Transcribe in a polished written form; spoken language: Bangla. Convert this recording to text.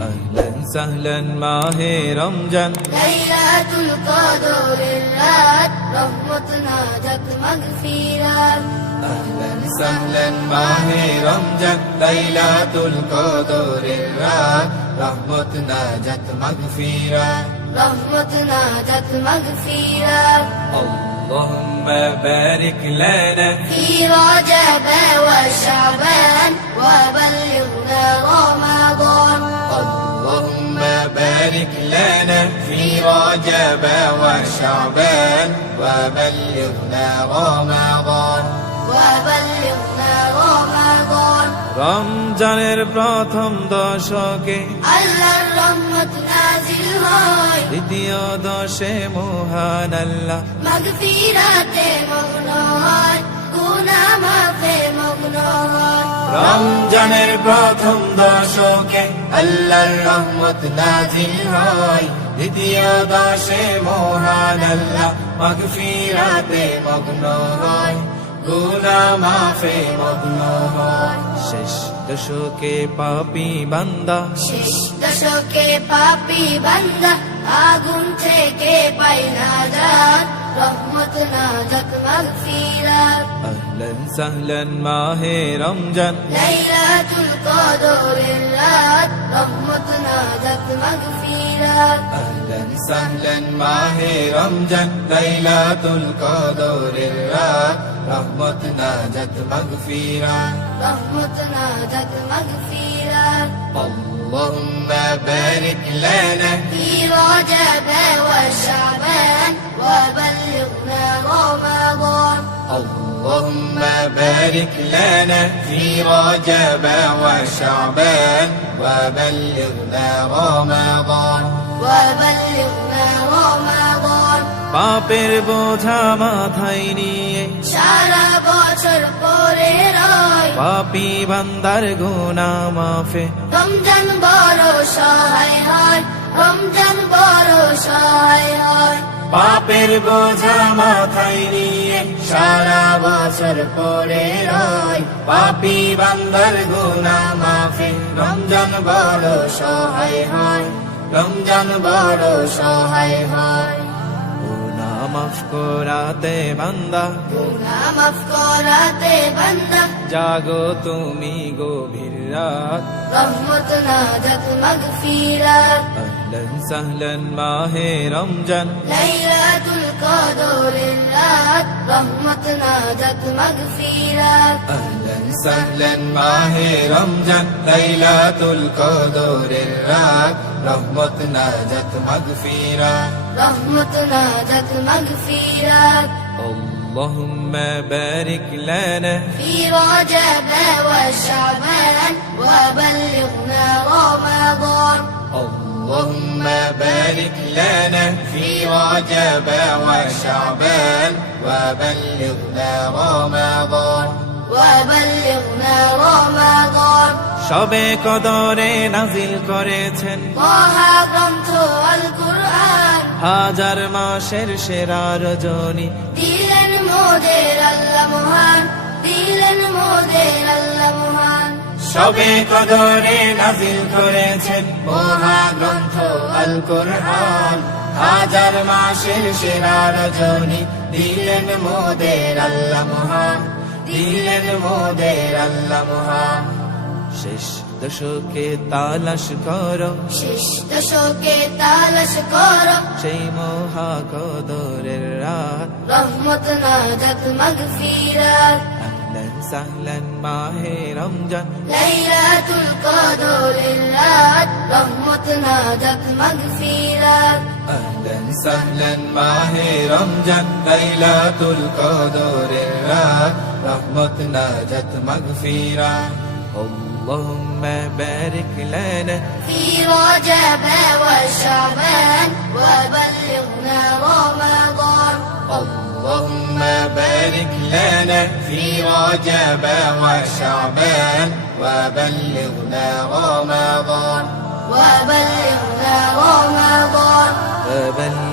أهلا سهلا ماهي رمضان ليلة القدر الرات رحمتنا جت مغفرات أهلا سهلا ماهي رمضان ليلة القدر الرات رحمتنا جت مغفرات رحمتنا جت مغفرات اللهم بارك لنا في رجب وشعبان وبلغنا رمضان اللهم بارك لنا في رجب وشعبان وبلغنا رمضان وبلغنا رمضان রমজানের প্রথম দশকে আল্লাহর রহমত নাজিল হয় দ্বিতীয় দশে মহান আল্লাহ মাগফিরাতে মগ্ন হয় গুনাহ মাফে মগ্ন হয় রমজানের প্রথম দশকে আল্লাহর রহমত নাজিল হয় দ্বিতীয় দশে মহান আল্লাহ মাগফিরাতে মগ্ন হয় গুনাহ মাফে মগ্ন হয় শেষ দশকে পাপী বান্দা শেষ দশকে পাপী বান্দা আগুন থেকে পাই নাজাত রহমত নাজাত মাগফিরাত أهلا سهلا মাহে রমজান লাইলাতুল কদরের রাত রহমত নাজাত মাগফিরাত أهلا سهلا মাহে রমজান লাইলাতুল কদরের রাত রহমত নাজাত মাগফিরাত রহমত নাজাত মাগফিরাত اللهم بارك لنا في رجب وشعبان وبلغنا رمضان اللهم بارك لنا في رجب وشعبان وبلغنا رمضان وبلغنا رمضان পাপের বোঝা মাথায় নিয়ে সারা বছর পরে রয় পাপী বান্দার গুনাহ মাফে রমজান বড় সহায় হয় রমজান বড় সহায় হয় পাপের বোঝা মাথায় নিয়ে সারা বছর পরে রয় পাপী বান্দার গুনাহ মাফে রমজান বড় সহায় হয় রমজান বড় সহায় হয় গুনাহ মাফ করাতে বান্দা গুনাহ মাফ করাতে বান্দা জাগো তুমি গভীর রাত রহমত নাজাত মাগফিরাত أهلا سهلا মাহে রমজান লাইলাতুল কদরের রাত রহমত নাজাত মাগফিরাত أهلا سهلا মাহে রমজান লাইলাতুল কদরের রাত রহমত নাজাত মাগফিরাত রহমত নাজাত মাগফিরাত اللهم بارك لنا في رجب وشعبان وبلغنا رمضان اللهم بارك لنا في رجب وشعبان وبلغنا رمضان وبلغنا رمضان শবে কদরে নাজিল করেছেন মহাগ্রন্থ আল কুরআন হাজার মাসের সেরা রজনী দিলেন মোদের আল্লাহ মহান দিলেন মোদের আল্লাহ মহান শবে কদরে নাজিল করেছেন মহাগ্রন্থ আল কোরআন হাজার মাসের সেরা রজনী দিলেন মোদের আল্লাহ মহান দিলেন মোদের আল্লাহ মহান শেষ দশকে তালাশ করো শেষ দশকে তালাশ করো সেই মহা কদরের রাত রহমত নাজাত মাগফিরাত أهلا سهلا মাহে রমজান লাইলাতুল কদরের রাত রহমত নাজাত মাগফিরাত أهلا سهلا মাহে রমজান লাইলাতুল কদরের রাত রহমত নাজাত মাগফিরাত اللهم بارك لنا في رجب وشعبان وبلغنا رمضان اللهم بارك لنا في رجب وشعبان وبلغنا رمضان وبلغنا رمضان وبلغنا